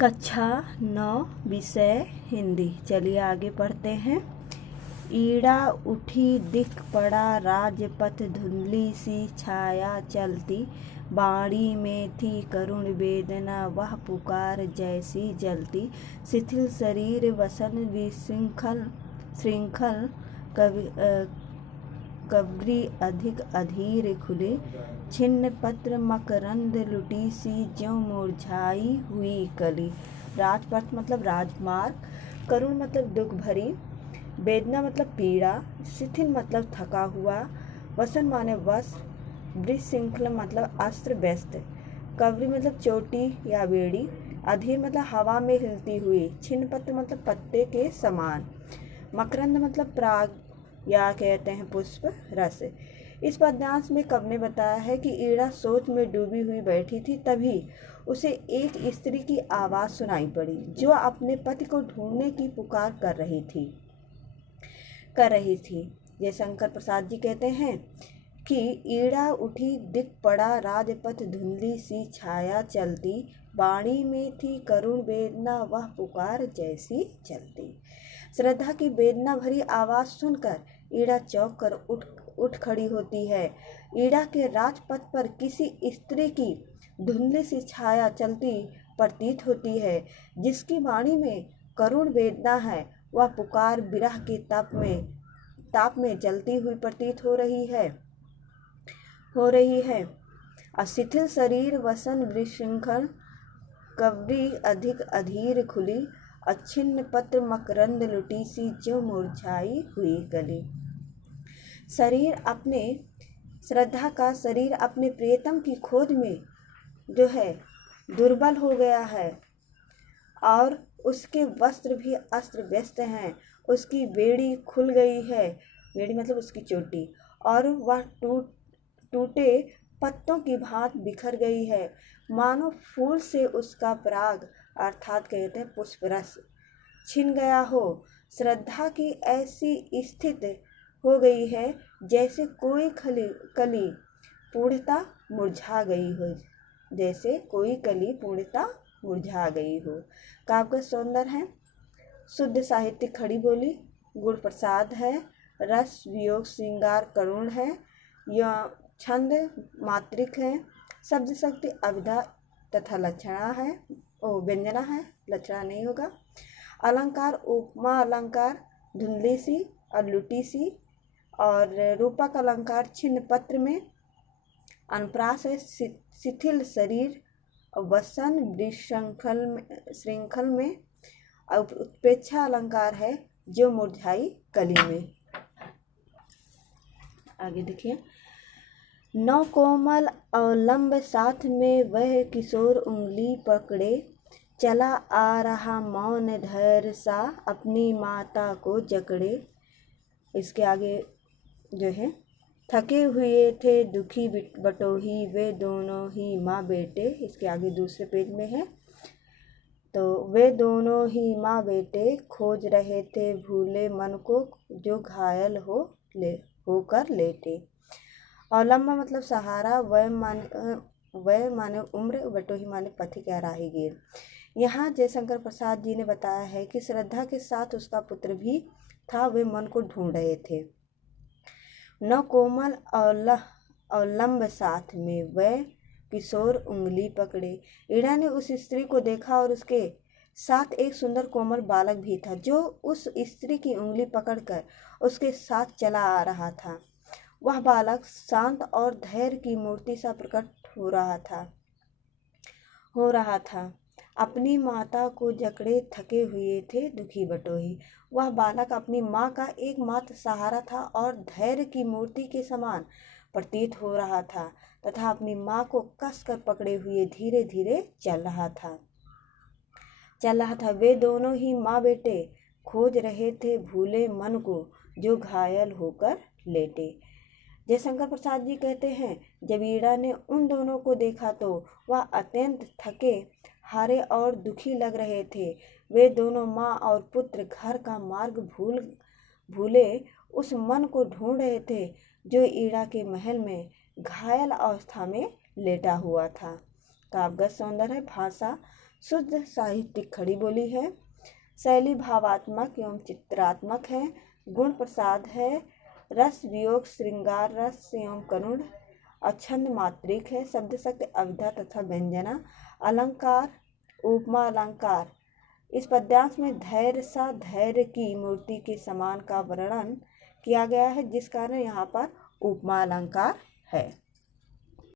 कक्षा 9 विषय हिंदी। चलिए आगे पढ़ते हैं। ईड़ा उठी दिख पड़ा राजपथ, धुंधली सी छाया चलती, बाड़ी में थी करुण वेदना, वह पुकार जैसी जलती। शिथिल शरीर वसन विशृंखल श्रृंखल, कब्री अधिक अधीर खुली, छिन्न पत्र मकरंद लुटी सी, ज्यों मुरझाई हुई कली। राजपथ मतलब राजमार्ग, करुण मतलब दुख भरी, वेदना मतलब पीड़ा, शिथिल मतलब थका हुआ, वसन माने वस्त्र, विशृंखल मतलब अस्त्र व्यस्त, कवरी मतलब चोटी या बेड़ी, अधीर मतलब हवा में हिलती हुई, छिन्न पत्र मतलब पत्ते के समान, मकरंद मतलब पराग या कहते हैं पुष्प रस। इस पद्यांश में कवि ने बताया है कि ईड़ा सोच में डूबी हुई बैठी थी, तभी उसे एक स्त्री की आवाज सुनाई पड़ी जो अपने पति को ढूंढने की पुकार कर रही थी। जयशंकर प्रसाद जी कहते हैं कि ईड़ा उठी दिख पड़ा राजपथ, धुंधली सी छाया चलती, बाणी में थी करुण वेदना, वह पुकार जैसी चलती। श्रद्धा की वेदना भरी आवाज सुनकर ईड़ा चौंक कर उठ खड़ी होती है। ईड़ा के राजपथ पर किसी स्त्री की धुंधली सी छाया चलती प्रतीत होती है, जिसकी वाणी में करुण वेदना है। वह पुकार विरह के ताप में जलती हुई प्रतीत हो रही है। अशिथिल शरीर वसन विशृंखल, कब्री अधिक अधीर खुली, अच्छिन्न पत्र मकरंद लुटी सी, जो मुरझाई हुई कली। श्रद्धा का शरीर अपने प्रियतम की खोज में जो है दुर्बल हो गया है और उसके वस्त्र भी अस्त्र व्यस्त हैं। उसकी बेड़ी खुल गई है, बेड़ी मतलब उसकी चोटी, और वह टूटे पत्तों की भांति बिखर गई है, मानो फूल से उसका पराग अर्थात कहते हैं पुष्परस छिन गया हो। श्रद्धा की ऐसी स्थिति हो गई है जैसे कोई कली पूर्णता मुरझा गई हो, जैसे कोई कली पूर्णता मुरझा गई हो। काव्य सौंदर्य है, शुद्ध साहित्यिक खड़ी बोली, गुण प्रसाद है, रस वियोग श्रृंगार करुण है, या छंद मात्रिक है, शब्द शक्ति अभिधा तथा लक्षणा है, व्यंजना है, लक्षणा नहीं होगा। अलंकार उपमा अलंकार धुंधली सी और लुटी सी, और रूपक अलंकार छिन्न पत्र में, अनुप्रास है शिथिल शरीर, वसन श्रृंखल में, और उत्प्रेक्षा अलंकार है जो मुरझाई कली में। आगे देखिए। नौ कोमल अवलंब साथ में, वह किशोर उंगली पकड़े, चला आ रहा मौन धैर्य सा, अपनी माता को जकड़े। इसके आगे जो है, थके हुए थे दुखी बटोही, वे दोनों ही माँ बेटे। इसके आगे दूसरे पेज में है, तो वे दोनों ही माँ बेटे, खोज रहे थे भूले मन को, जो घायल होकर लेटे। अवलंब मतलब सहारा, वह माने उम्र, बटोही माने पथिक या राहीगीर। यहाँ जयशंकर प्रसाद जी ने बताया है कि श्रद्धा के साथ उसका पुत्र भी था, वे मन को ढूंढ रहे थे। न कोमल अवलंब साथ में, वह किशोर उंगली पकड़े। ईड़ा ने उस स्त्री को देखा और उसके साथ एक सुंदर कोमल बालक भी था, जो उस स्त्री की उंगली पकड़कर उसके साथ चला आ रहा था। वह बालक शांत और धैर्य की मूर्ति सा प्रकट हो रहा था। अपनी माता को जकड़े थके हुए थे दुखी बटोही। वह बालक अपनी माँ का एकमात्र सहारा था और धैर्य की मूर्ति के समान प्रतीत हो रहा था, तथा अपनी माँ को कसकर पकड़े हुए धीरे धीरे चल रहा था। वे दोनों ही माँ बेटे खोज रहे थे भूले मन को, जो घायल होकर लेटे। जयशंकर प्रसाद जी कहते हैं, जब ईड़ा ने उन दोनों को देखा तो वह अत्यंत थके हारे और दुखी लग रहे थे। वे दोनों माँ और पुत्र घर का मार्ग भूले उस मन को ढूंढ रहे थे, जो ईड़ा के महल में घायल अवस्था में लेटा हुआ था। काव्यगत सौंदर्य है। भाषा शुद्ध साहित्यिक खड़ी बोली है। शैली भावात्मक एवं चित्रात्मक है। गुण प्रसाद है। रस वियोग श्रृंगार रस एवं करुण और छंद मात्रिक है। शब्द शक्ति अविधा तथा व्यंजना। अलंकार उपमा अलंकार। इस पद्यांश में धैर्य सा धैर्य की मूर्ति के समान का वर्णन किया गया है, जिस कारण यहाँ पर उपमा अलंकार है।